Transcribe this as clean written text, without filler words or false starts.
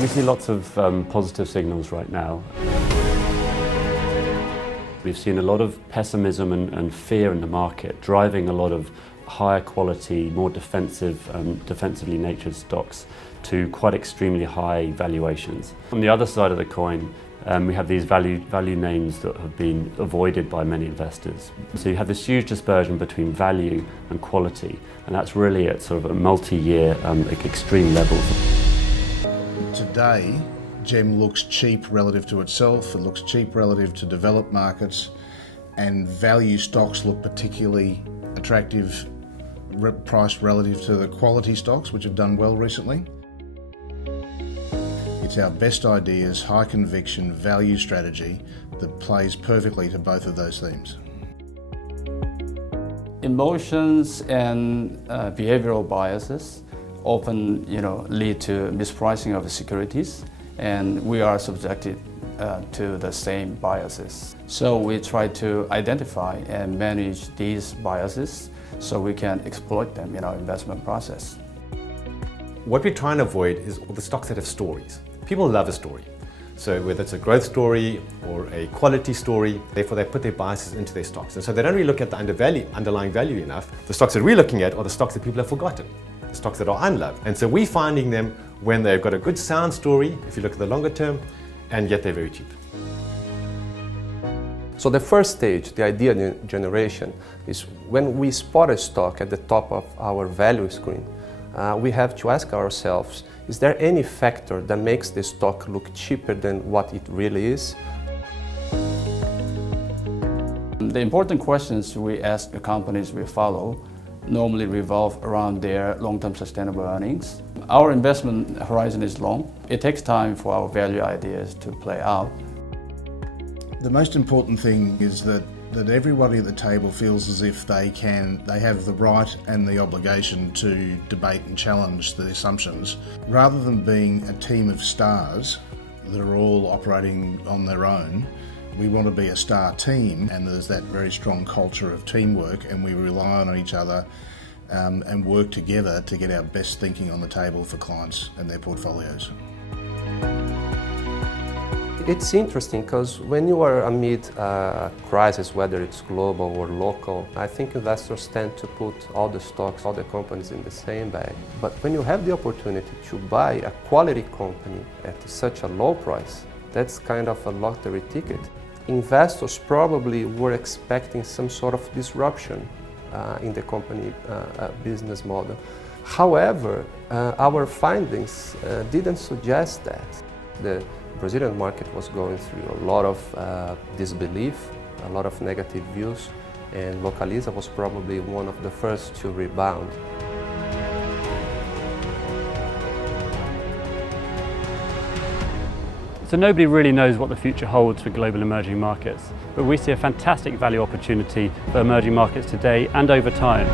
We see lots of positive signals right now. We've seen a lot of pessimism and fear in the market, driving a lot of higher quality, more defensively natured stocks to quite extremely high valuations. On the other side of the coin, we have these value names that have been avoided by many investors. So you have this huge dispersion between value and quality, and that's really at sort of a multi-year extreme levels. Today, GEM looks cheap relative to itself, it looks cheap relative to developed markets, and value stocks look particularly attractive priced relative to the quality stocks, which have done well recently. It's our best ideas, high conviction, value strategy that plays perfectly to both of those themes. Emotions and behavioral biases often lead to mispricing of securities, and we are subjected to the same biases. So we try to identify and manage these biases so we can exploit them in our investment process. What we try and avoid is all the stocks that have stories. People love a story. So whether it's a growth story or a quality story, therefore they put their biases into their stocks. And so they don't really look at the underlying value enough. The stocks that we're looking at are the stocks that people have forgotten, the stocks that are unloved. And so we're finding them when they've got a good sound story, if you look at the longer term, and yet they're very cheap. So the first stage, the idea generation, is when we spot a stock at the top of our value screen, we have to ask ourselves, is there any factor that makes the stock look cheaper than what it really is? The important questions we ask the companies we follow normally revolve around their long-term sustainable earnings. Our investment horizon is long. It takes time for our value ideas to play out. The most important thing is that everybody at the table feels as if they have the right and the obligation to debate and challenge the assumptions. Rather than being a team of stars that are all operating on their own, we want to be a star team, and there's that very strong culture of teamwork, and we rely on each other and work together to get our best thinking on the table for clients and their portfolios. It's interesting because when you are amid a crisis, whether it's global or local, I think investors tend to put all the stocks, all the companies in the same bag. But when you have the opportunity to buy a quality company at such a low price, that's kind of a lottery ticket. Investors probably were expecting some sort of disruption in the company business model. However, our findings didn't suggest that. The Brazilian market was going through a lot of disbelief, a lot of negative views, and Localiza was probably one of the first to rebound. So nobody really knows what the future holds for global emerging markets, but we see a fantastic value opportunity for emerging markets today and over time.